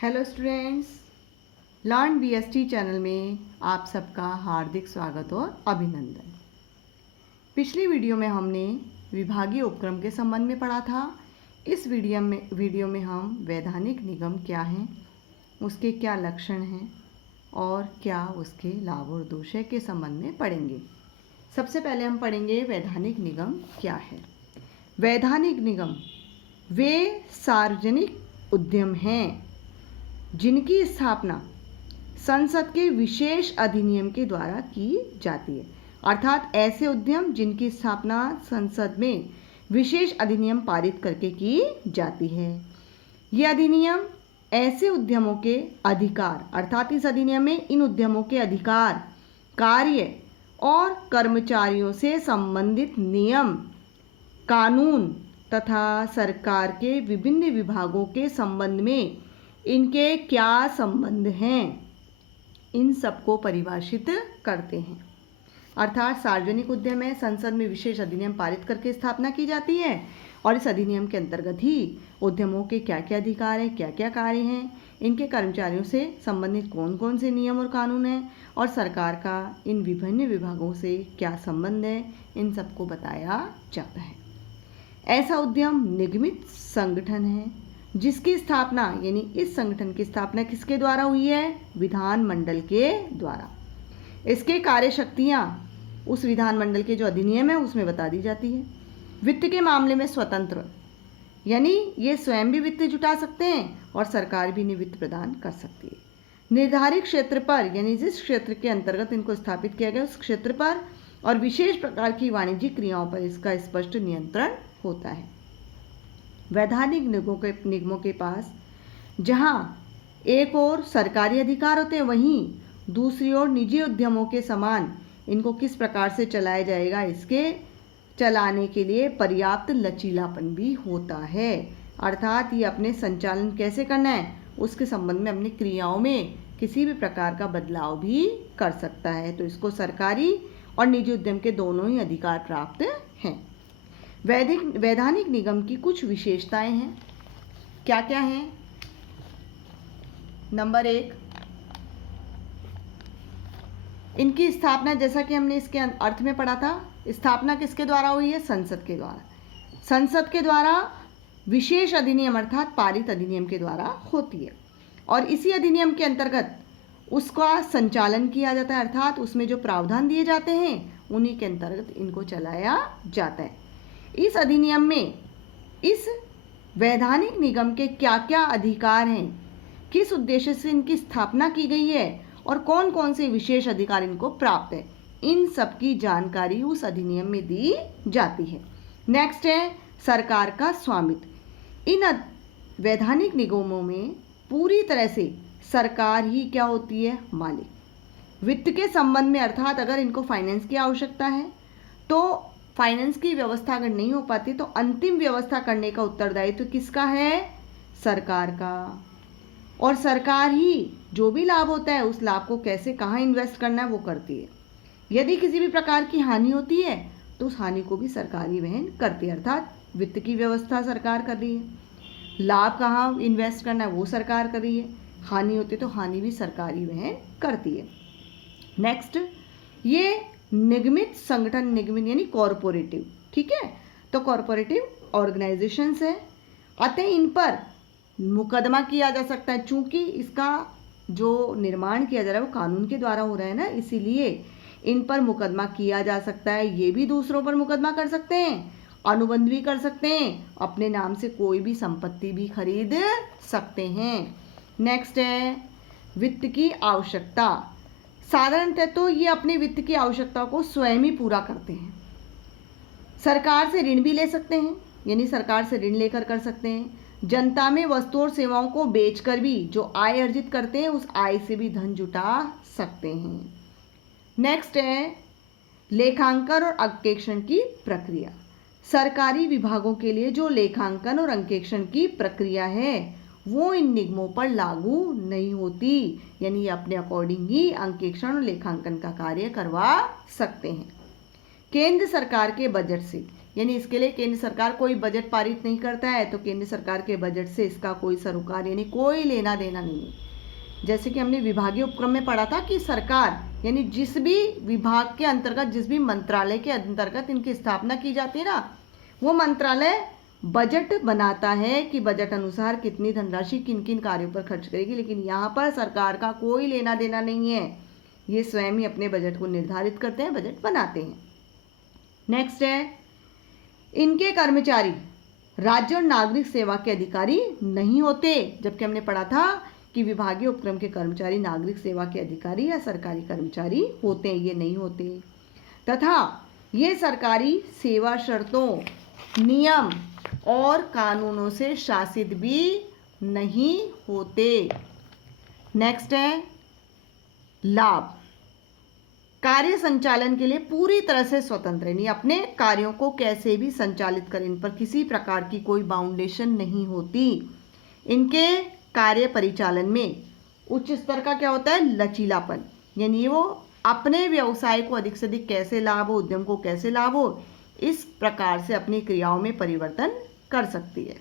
Hello students, learn BST channel में आप सबका हार्दिक स्वागत और अभिनंदन। पिछली वीडियो में हमने विभागीय उपक्रम के संबंध में पढ़ा था। इस वीडियो में हम वैधानिक निगम क्या हैं, उसके क्या लक्षण हैं और क्या उसके लाभ और दोष है के संबंध में पढ़ेंगे। सबसे पहले हम पढ़ेंगे वैधानिक निगम क्या है। वैधानिक निगम वे सार्वजनिक उद्यम हैं जिनकी स्थापना संसद के विशेष अधिनियम के द्वारा की जाती है। अर्थात ऐसे उद्यम जिनकी स्थापना संसद में विशेष अधिनियम पारित करके की जाती है। ये अधिनियम ऐसे उद्यमों के अधिकार, अर्थात इस अधिनियम में इन उद्यमों के अधिकार, कार्य और कर्मचारियों से संबंधित नियम, कानून तथा सरकार के विभिन्न विभागों के संबंध में इनके क्या संबंध हैं, इन सबको परिभाषित करते हैं। अर्थात सार्वजनिक उद्यम है, संसद में विशेष अधिनियम पारित करके स्थापना की जाती है और इस अधिनियम के अंतर्गत ही उद्यमों के क्या क्या अधिकार हैं, क्या क्या कार्य हैं, इनके कर्मचारियों से संबंधित कौन कौन से नियम और कानून हैं और सरकार का इन विभिन्न विभागों से क्या संबंध है, इन सबको बताया जाता है। ऐसा उद्यम निगमित संगठन है जिसकी स्थापना, यानी इस संगठन की स्थापना किसके द्वारा हुई है? विधानमंडल के द्वारा। इसके कार्य शक्तियाँ उस विधानमंडल के जो अधिनियम है उसमें बता दी जाती है। वित्त के मामले में स्वतंत्र, यानी ये स्वयं भी वित्त जुटा सकते हैं और सरकार भी इन्हें वित्त प्रदान कर सकती है। निर्धारित क्षेत्र पर, यानी जिस क्षेत्र के अंतर्गत इनको स्थापित किया गया उस क्षेत्र पर और विशेष प्रकार की वाणिज्यिक क्रियाओं पर इसका स्पष्ट नियंत्रण होता है। वैधानिक निगमों के पास जहां एक ओर सरकारी अधिकार होते हैं, वहीं दूसरी ओर निजी उद्यमों के समान इनको किस प्रकार से चलाया जाएगा, इसके चलाने के लिए पर्याप्त लचीलापन भी होता है। अर्थात ये अपने संचालन कैसे करना है उसके संबंध में अपनी क्रियाओं में किसी भी प्रकार का बदलाव भी कर सकता है। तो इसको सरकारी और निजी उद्यम के दोनों ही अधिकार प्राप्त हैं। वैधानिक निगम की कुछ विशेषताएं हैं। क्या क्या हैं? नंबर 1, इनकी स्थापना, जैसा कि हमने इसके अर्थ में पढ़ा था, स्थापना किसके द्वारा हुई है? संसद के द्वारा। संसद के द्वारा विशेष अधिनियम अर्थात पारित अधिनियम के द्वारा होती है और इसी अधिनियम के अंतर्गत उसका संचालन किया जाता है। अर्थात उसमें जो प्रावधान दिए जाते हैं उन्हीं के अंतर्गत इनको चलाया जाता है। इस अधिनियम में इस वैधानिक निगम के क्या क्या अधिकार हैं, किस उद्देश्य से इनकी स्थापना की गई है और कौन कौन से विशेष अधिकार इनको प्राप्त है, इन सब की जानकारी उस अधिनियम में दी जाती है। नेक्स्ट है सरकार का स्वामित्व। इन वैधानिक निगमों में पूरी तरह से सरकार ही क्या होती है? मालिक। वित्त के संबंध में, अर्थात अगर इनको फाइनेंस की आवश्यकता है तो फाइनेंस की व्यवस्था अगर नहीं हो पाती तो अंतिम व्यवस्था करने का उत्तरदायित्व किसका है? सरकार का। और सरकार ही जो भी लाभ होता है उस लाभ को कैसे, कहाँ इन्वेस्ट करना है वो करती है। यदि किसी भी प्रकार की हानि होती है तो उस हानि को भी सरकार ही वहन करती है। अर्थात वित्त की व्यवस्था सरकार कर रही है, लाभ कहाँ इन्वेस्ट करना है वो सरकार कर रही है, हानि होती है तो हानि भी सरकार ही वहन करती है। नेक्स्ट, ये निगमित संगठन, निगमित यानी कॉरपोरेटिव, ठीक है, तो कॉरपोरेटिव ऑर्गेनाइजेशंस है, अतः इन पर मुकदमा किया जा सकता है। चूंकि इसका जो निर्माण किया जा रहा है वो कानून के द्वारा हो रहा है ना, इसीलिए इन पर मुकदमा किया जा सकता है। ये भी दूसरों पर मुकदमा कर सकते हैं, अनुबंध भी कर सकते हैं, अपने नाम से कोई भी संपत्ति भी खरीद सकते हैं। नेक्स्ट है वित्त की आवश्यकता। साधारणतः तो ये अपने वित्त की आवश्यकता को स्वयं ही पूरा करते हैं। सरकार से ऋण भी ले सकते हैं, यानी सरकार से ऋण लेकर कर सकते हैं। जनता में वस्तु और सेवाओं को बेचकर भी जो आय अर्जित करते हैं उस आय से भी धन जुटा सकते हैं। नेक्स्ट है लेखांकन और अंकेक्षण की प्रक्रिया। सरकारी विभागों के लिए जो लेखांकन और अंकेक्षण की प्रक्रिया है वो इन निगमों पर लागू नहीं होती, यानी अपने अकॉर्डिंग ही अंकेक्षण और लेखांकन का कार्य करवा सकते हैं। केंद्र सरकार के बजट से, यानी इसके लिए केंद्र सरकार कोई बजट पारित नहीं करता है, तो केंद्र सरकार के बजट से इसका कोई सरोकार यानी कोई लेना देना नहीं है। जैसे कि हमने विभागीय उपक्रम में पढ़ा था कि सरकार यानी जिस भी विभाग के अंतर्गत, जिस भी मंत्रालय के अंतर्गत इनकी स्थापना की जाती है ना, वो मंत्रालय बजट बनाता है कि बजट अनुसार कितनी धनराशि किन किन कार्यों पर खर्च करेगी। लेकिन यहाँ पर सरकार का कोई लेना देना नहीं है, ये स्वयं ही अपने बजट को निर्धारित करते हैं, बजट बनाते हैं। नेक्स्ट है, इनके कर्मचारी राज्य और नागरिक सेवा के अधिकारी नहीं होते। जबकि हमने पढ़ा था कि विभागीय उपक्रम के कर्मचारी नागरिक सेवा के अधिकारी या सरकारी कर्मचारी होते हैं, ये नहीं होते। तथा ये सरकारी सेवा शर्तों, नियम और कानूनों से शासित भी नहीं होते। नेक्स्ट है, लाभ कार्य संचालन के लिए पूरी तरह से स्वतंत्र है, अपने कार्यों को कैसे भी संचालित करें, इन पर किसी प्रकार की कोई बाउंडेशन नहीं होती। इनके कार्य परिचालन में उच्च स्तर का क्या होता है, लचीलापन, यानी वो अपने व्यवसाय को अधिक से अधिक कैसे लाभ हो, उद्यम को कैसे लाभ हो, इस प्रकार से अपनी क्रियाओं में परिवर्तन कर सकती है।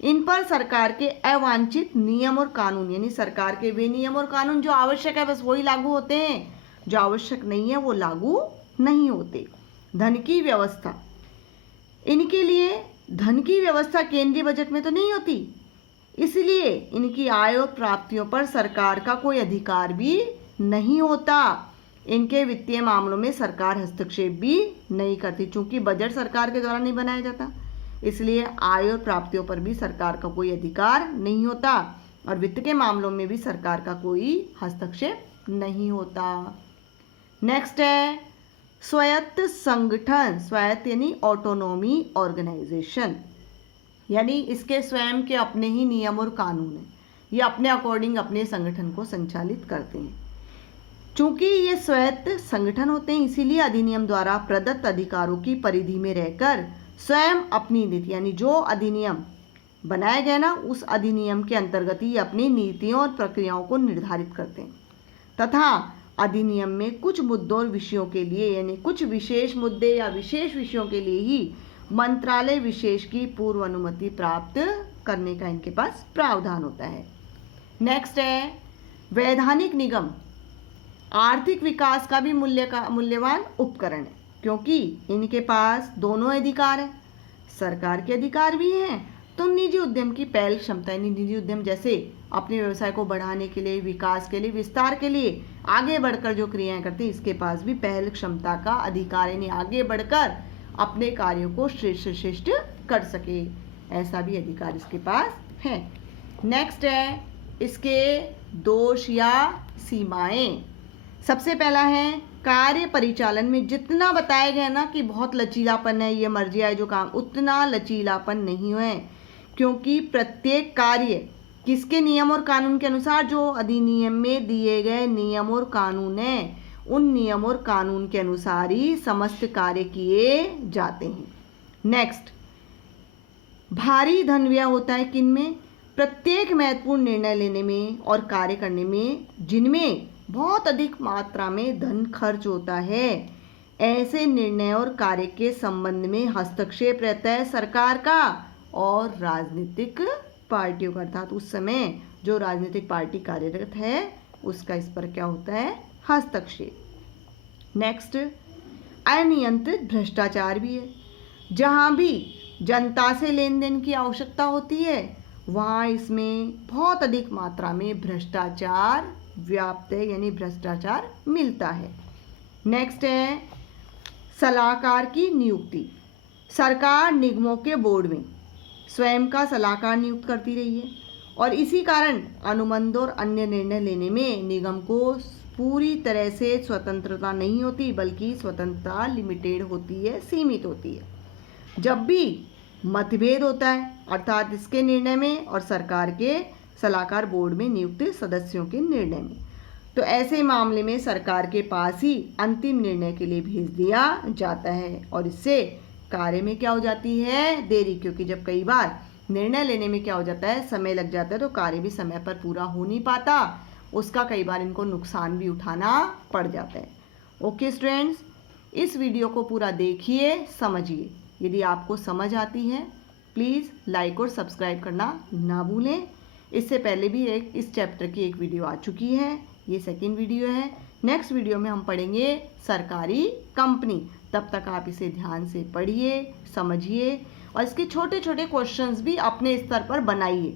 इन पर सरकार के अवांछित नियम और कानून, यानी सरकार के वे नियम और कानून जो आवश्यक है बस वही लागू होते हैं, जो आवश्यक नहीं है वो लागू नहीं होते। धन की व्यवस्था, इनके लिए धन की व्यवस्था केंद्रीय बजट में तो नहीं होती, इसलिए इनकी आय और प्राप्तियों पर सरकार का कोई अधिकार भी नहीं होता। इनके वित्तीय मामलों में सरकार हस्तक्षेप भी नहीं करती, चूंकि बजट सरकार के द्वारा नहीं बनाया जाता, इसलिए आय और प्राप्तियों पर भी सरकार का कोई अधिकार नहीं होता और वित्त के मामलों में भी सरकार का कोई हस्तक्षेप नहीं होता। नेक्स्ट है, स्वायत्त संगठन, स्वायत्त यानी ऑटोनोमी ऑर्गेनाइजेशन, यानी इसके स्वयं के अपने ही नियम और कानून हैं, ये अपने अकॉर्डिंग अपने संगठन को संचालित करते हैं। चूंकि ये स्वायत्त संगठन होते हैं, इसीलिए अधिनियम द्वारा प्रदत्त अधिकारों की परिधि में रहकर स्वयं अपनी नीति, यानी जो अधिनियम बनाया गया ना, उस अधिनियम के अंतर्गत ही अपनी नीतियों और प्रक्रियाओं को निर्धारित करते हैं। तथा अधिनियम में कुछ मुद्दों और विषयों के लिए, यानी कुछ विशेष मुद्दे या विशेष विषयों के लिए ही मंत्रालय विशेष की पूर्व अनुमति प्राप्त करने का इनके पास प्रावधान होता है। नेक्स्ट है, वैधानिक निगम आर्थिक विकास का भी मूल्यवान उपकरण है, क्योंकि इनके पास दोनों अधिकार हैं, सरकार के अधिकार भी हैं, तो निजी उद्यम की पहल क्षमता, यानी निजी उद्यम जैसे अपने व्यवसाय को बढ़ाने के लिए, विकास के लिए, विस्तार के लिए आगे बढ़कर जो क्रियाएं करते हैं, इसके पास भी पहल क्षमता का अधिकार, यानी आगे बढ़कर अपने कार्यों को श्रेष्ठ कर सके, ऐसा भी अधिकार इसके पास है। नेक्स्ट है, इसके दोष या सीमाएं। सबसे पहला है, कार्य परिचालन में जितना बताया गया ना कि बहुत लचीलापन है, ये मर्जी आए जो काम, उतना लचीलापन नहीं है, क्योंकि प्रत्येक कार्य किसके नियम और कानून के अनुसार, जो अधिनियम में दिए गए नियम और कानून हैं, उन नियम और कानून के अनुसार ही समस्त कार्य किए जाते हैं। नेक्स्ट, भारी धन व्यय होता है किन में, प्रत्येक महत्वपूर्ण निर्णय लेने में और कार्य करने में जिनमें बहुत अधिक मात्रा में धन खर्च होता है, ऐसे निर्णय और कार्य के संबंध में हस्तक्षेप रहता है सरकार का और राजनीतिक पार्टियों का, अर्थात उस समय जो राजनीतिक पार्टी कार्यरत है उसका इस पर क्या होता है, हस्तक्षेप। नेक्स्ट, अनियंत्रित भ्रष्टाचार भी है, जहाँ भी जनता से लेन देन की आवश्यकता होती है वहाँ इसमें बहुत अधिक मात्रा में भ्रष्टाचार व्याप्त है, यानी भ्रष्टाचार मिलता है। नेक्स्ट है, सलाहकार की नियुक्ति, सरकार निगमों के बोर्ड में स्वयं का सलाहकार नियुक्त करती रही है और इसी कारण अनुबंध और अन्य निर्णय लेने में निगम को पूरी तरह से स्वतंत्रता नहीं होती, बल्कि स्वतंत्रता लिमिटेड होती है, सीमित होती है। जब भी मतभेद होता है, अर्थात इसके निर्णय में और सरकार के सलाहकार बोर्ड में नियुक्त सदस्यों के निर्णय में, तो ऐसे मामले में सरकार के पास ही अंतिम निर्णय के लिए भेज दिया जाता है और इससे कार्य में क्या हो जाती है, देरी, क्योंकि जब कई बार निर्णय लेने में क्या हो जाता है, समय लग जाता है, तो कार्य भी समय पर पूरा हो नहीं पाता, उसका कई बार इनको नुकसान भी उठाना पड़ जाता है। ओके स्टूडेंट्स, इस वीडियो को पूरा देखिए, समझिए। यदि आपको समझ आती है प्लीज़ लाइक और सब्सक्राइब करना ना भूलें। इससे पहले भी इस चैप्टर की एक वीडियो आ चुकी है, ये सेकंड वीडियो है। नेक्स्ट वीडियो में हम पढ़ेंगे सरकारी कंपनी। तब तक आप इसे ध्यान से पढ़िए, समझिए और इसके छोटे छोटे क्वेश्चंस भी अपने स्तर पर बनाइए,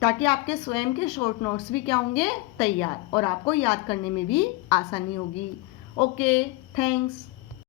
ताकि आपके स्वयं के शॉर्ट नोट्स भी क्या होंगे, तैयार, और आपको याद करने में भी आसानी होगी। Okay, thanks.